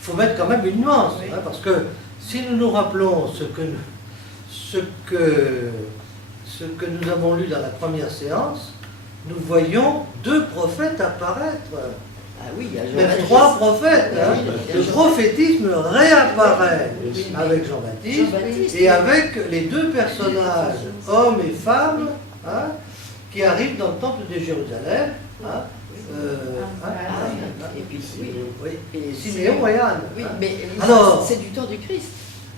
faut mettre quand même une nuance, Oui. hein, parce que si nous nous rappelons ce que nous avons lu dans la première séance, nous voyons 2 prophètes apparaître. Ah oui, il y a Même Jean-Baptiste. 3 prophètes. Hein. Oui, il y a Le Jean- prophétisme réapparaît Oui, mais- avec Jean-Baptiste Jean-Baptiste. et avec les 2 personnages, hommes et femmes, hein, qui arrivent dans le temple de Jérusalem. Hein, Ah, oui. Et puis, oui. oui, et Siméon et Anne. Oui, hein. mais Alors- c'est du temps du Christ.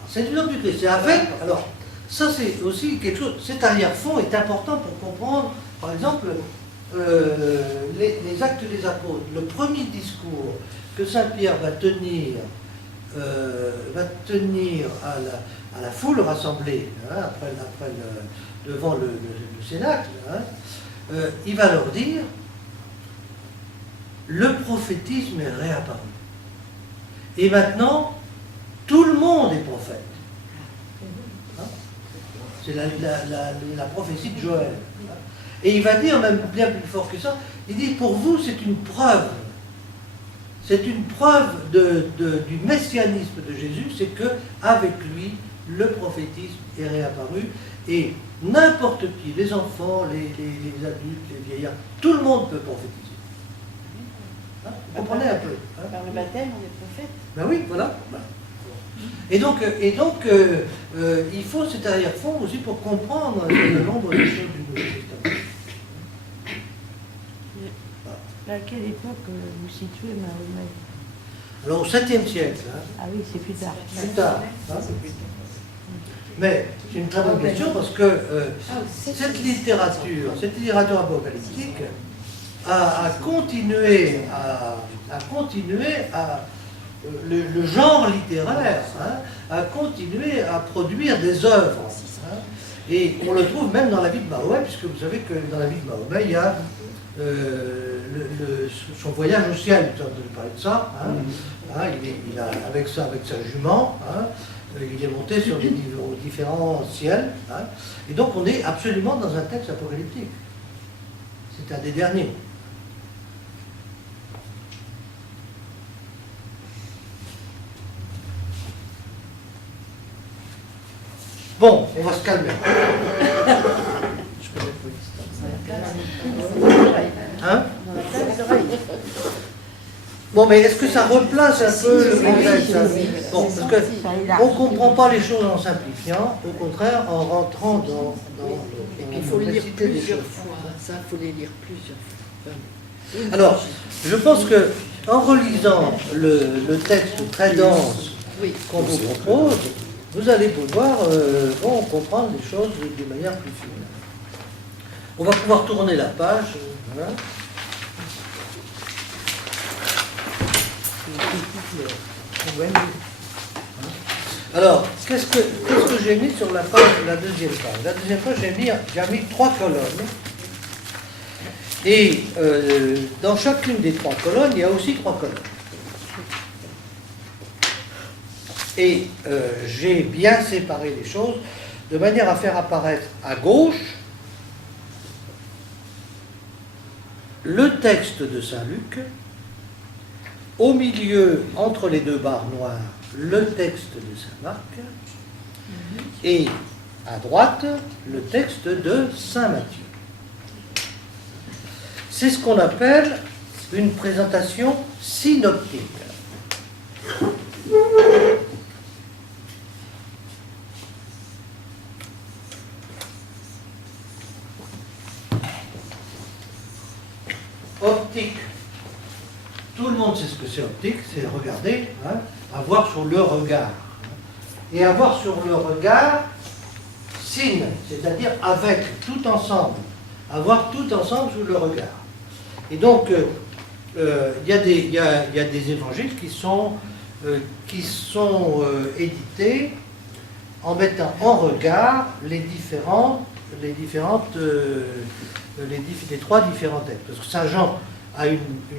C'est du nom du Christ. C'est avec. Alors, ça c'est aussi quelque chose. Cet arrière-fond est important pour comprendre, par exemple, les actes des apôtres. Le premier discours que Saint Pierre va tenir à la foule rassemblée, hein, devant le Cénacle, hein, il va leur dire le prophétisme est réapparu. Et maintenant, tout le monde est prophète. Hein? C'est la prophétie de Joël. Hein? Et il va dire, même bien plus fort que ça, il dit, pour vous, c'est une preuve. C'est une preuve du messianisme de Jésus, c'est qu'avec lui, le prophétisme est réapparu. Et n'importe qui, les enfants, les adultes, les vieillards, tout le monde peut prophétiser. Hein? Vous comprenez un peu, hein? Par le baptême, on est prophète. Ben oui, voilà. Et donc, il faut cet arrière-fond aussi pour comprendre le nombre de choses du Nouveau Testament. À quelle époque vous situez Mahomet? Alors au 7e siècle, hein, Ah oui, c'est plus tard. plus tard. Hein. Mais c'est une très bonne question parce que cette littérature apocalyptique a continué à le genre littéraire, hein, a continué à produire des œuvres. Hein, et on le trouve même dans la vie de Mahomet, puisque vous savez que dans la vie de Mahomet, il y a son voyage au ciel, vous avez parlé de ça. Hein, hein, avec sa jument, hein, il est monté sur des différents ciels. Hein, et donc on est absolument dans un texte apocalyptique. C'est un des derniers. Bon, on va se calmer. Hein? Bon, mais est-ce que ça replace un peu le contexte? Bon, parce qu'on ne comprend pas les choses en simplifiant, au contraire, en rentrant dans Et puis il faut le lire complexité des plusieurs choses. fois. Ça, il faut les lire plusieurs fois. Alors, je pense que en relisant le texte très dense Oui. qu'on vous propose, vous allez pouvoir comprendre les choses de manière plus fine. On va pouvoir tourner la page. Voilà. Alors, qu'est-ce que j'ai mis sur la page, la deuxième page? La deuxième page, j'ai mis 3 colonnes. Et dans chacune des 3 colonnes, il y a aussi 3 colonnes. Et j'ai bien séparé les choses de manière à faire apparaître à gauche le texte de Saint Luc, au milieu, entre les 2 barres noires, le texte de Saint Marc, et à droite, le texte de Saint Matthieu. C'est ce qu'on appelle une présentation synoptique. Optique. Tout le monde sait ce que c'est optique, c'est regarder, hein, avoir sur le regard. Et avoir sur le regard, signe, c'est-à-dire avec, tout ensemble. Avoir tout ensemble sous le regard. Et donc, il y a des évangiles qui sont édités en mettant en regard les 3 différents textes. Parce que Saint Jean a une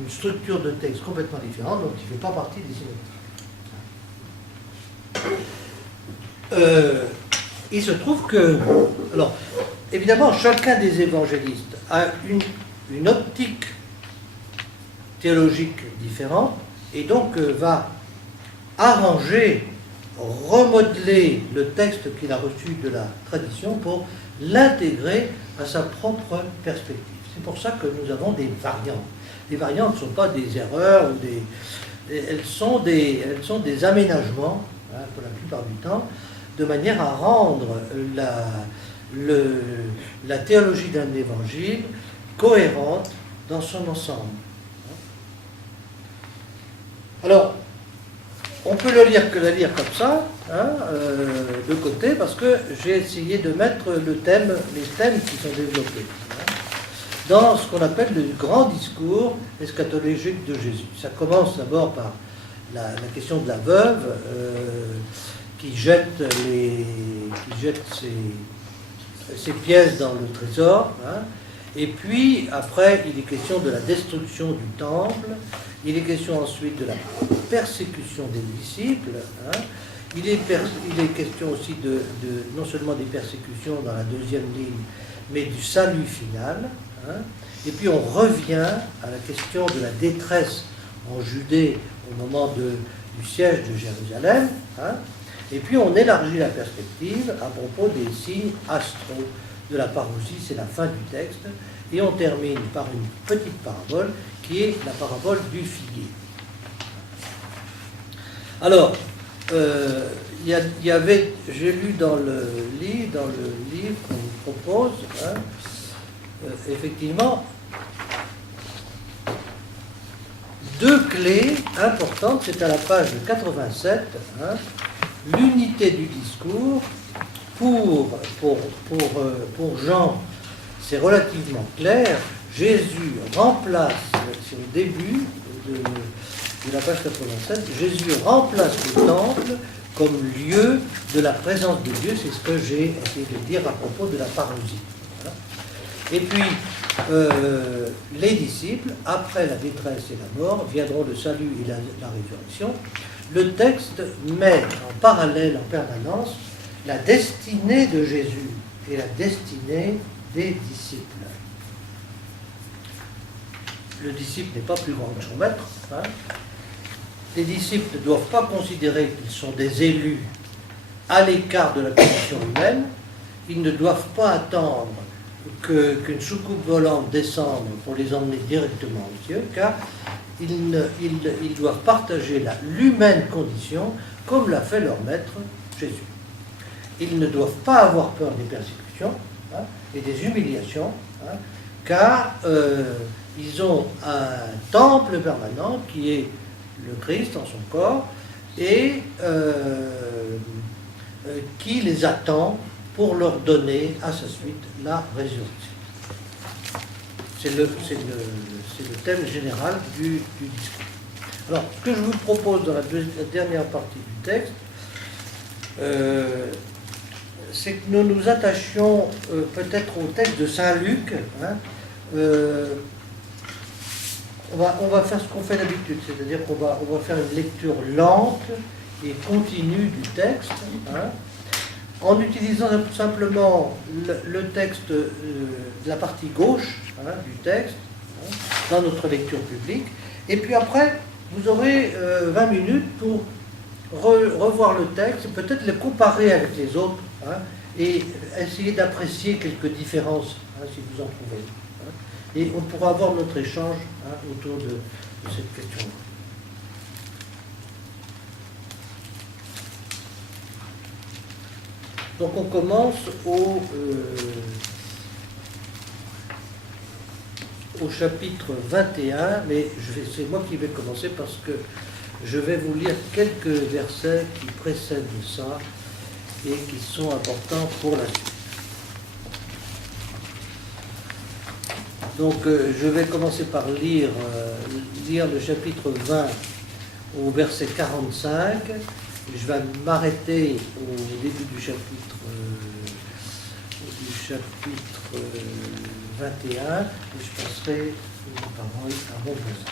structure de texte complètement différente, donc il ne fait pas partie des synoptiques. Il se trouve que, alors, évidemment, chacun des évangélistes a une optique théologique différente, et donc va arranger, remodeler le texte qu'il a reçu de la tradition pour l'intégrer à sa propre perspective. C'est pour ça que nous avons des variantes. Les variantes ne sont pas des erreurs, elles sont des aménagements, hein, pour la plupart du temps, de manière à rendre la théologie d'un évangile cohérente dans son ensemble. Alors, on peut la lire comme ça, hein, de côté, parce que j'ai essayé de mettre les thèmes qui sont développés, hein, dans ce qu'on appelle le grand discours eschatologique de Jésus. Ça commence d'abord par la question de la veuve qui jette ses pièces dans le trésor, hein, et puis après il est question de la destruction du temple. Il est question ensuite de la persécution des disciples. Hein. Il est question aussi non seulement des persécutions dans la deuxième ligne, mais du salut final. Hein. Et puis on revient à la question de la détresse en Judée au moment du siège de Jérusalem. Hein. Et puis on élargit la perspective à propos des signes astraux de la parousie, c'est la fin du texte. Et on termine par une petite parabole qui est la parabole du figuier. Alors, j'ai lu dans le livre qu'on nous propose, hein, effectivement, deux clés importantes, c'est à la page 87, hein, l'unité du discours. Pour Jean, c'est relativement clair. Jésus remplace, c'est au début de la page 87, Jésus remplace le temple comme lieu de la présence de Dieu. C'est ce que j'ai essayé de dire à propos de la parousie. Voilà. Et puis, les disciples, après la détresse et la mort, viendront le salut et la résurrection. Le texte met en parallèle, en permanence, la destinée de Jésus et la destinée des disciples. Le disciple n'est pas plus grand que son maître. Hein. Les disciples ne doivent pas considérer qu'ils sont des élus à l'écart de la condition humaine. Ils ne doivent pas attendre qu'une soucoupe volante descende pour les emmener directement aux cieux, car ils doivent partager l'humaine condition comme l'a fait leur maître Jésus. Ils ne doivent pas avoir peur des persécutions, hein, et des humiliations, hein, car ils ont un temple permanent qui est le Christ en son corps et qui les attend pour leur donner à sa suite la résurrection. C'est le thème général du discours. Alors, ce que je vous propose dans la dernière partie du texte, c'est que nous nous attachions peut-être au texte de Saint Luc. Hein. On va faire ce qu'on fait d'habitude, c'est-à-dire qu'on va faire une lecture lente et continue du texte, hein, en utilisant simplement le texte de la partie gauche, hein, du texte, hein, dans notre lecture publique. Et puis après, vous aurez 20 minutes pour revoir le texte, peut-être le comparer avec les autres, hein, et essayer d'apprécier quelques différences, hein, si vous en trouvez. Hein, et on pourra avoir notre échange, hein, autour de cette question-là. Donc on commence au chapitre 21, mais c'est moi qui vais commencer parce que je vais vous lire quelques versets qui précèdent ça et qui sont importants pour la suite. Donc je vais commencer par lire le chapitre 20 au verset 45. Je vais m'arrêter au début du chapitre 21 et je passerai la parole à mon voisin.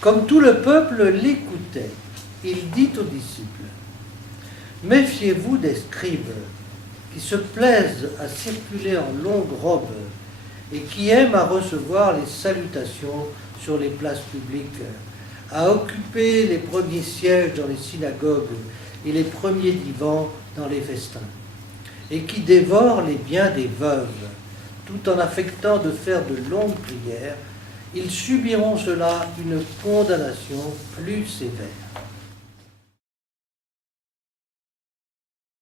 Comme tout le peuple l'écoutait, il dit aux disciples : « Méfiez-vous des scribes. qui se plaisent à circuler en longues robes et qui aiment à recevoir les salutations sur les places publiques, à occuper les premiers sièges dans les synagogues et les premiers divans dans les festins, et qui dévorent les biens des veuves, tout en affectant de faire de longues prières, ils subiront cela une condamnation plus sévère.